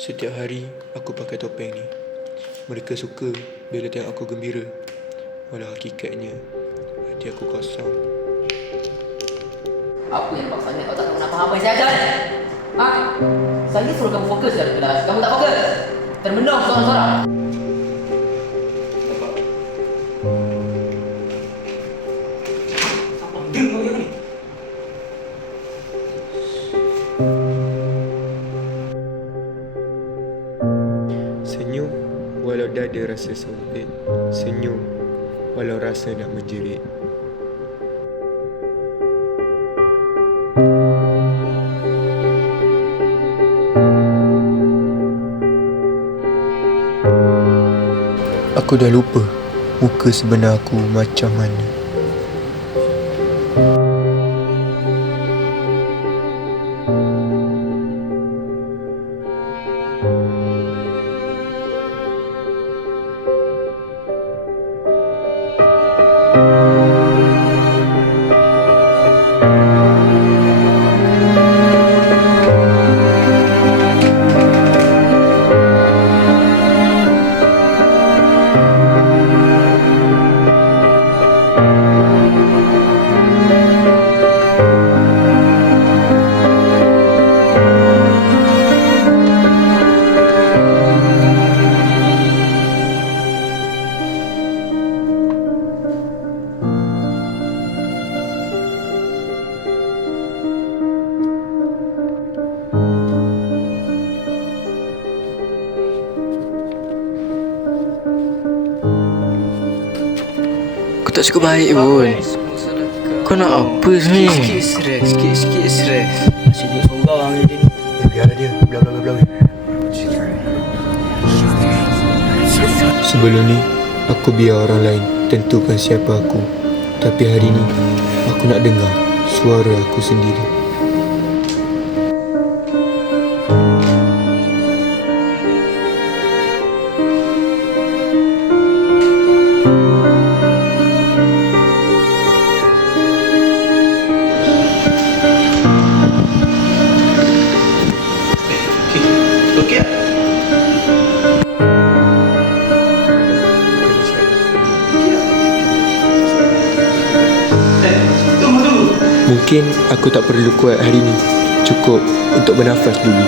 Setiap hari aku pakai topeng ni. Mereka suka bila tengok aku gembira. Walau hakikatnya hati aku kosong. Apa yang paksanya kau tak tahu apa yang saya ajar? Ha? Saya suruh kamu fokus dalam kelas. Kamu tak fokus. Termenung seorang-seorang. Dada rasa sempit. Senyum walau rasa nak menjerit. Aku dah lupa muka sebenar aku macam mana. Kau tak cukup baik pun Kau nak apa sebenarnya Sikit stres, sikit sikit stres. Asyik duduk seorang je dia ni. Biarlah dia, bla bla bla bla. Sebelum ni, aku biar orang lain tentukan siapa aku. Tapi hari ni, aku nak dengar suara aku sendiri. Okey tunggu tunggu. Mungkin aku tak perlu kuat hari ni. Cukup untuk bernafas dulu.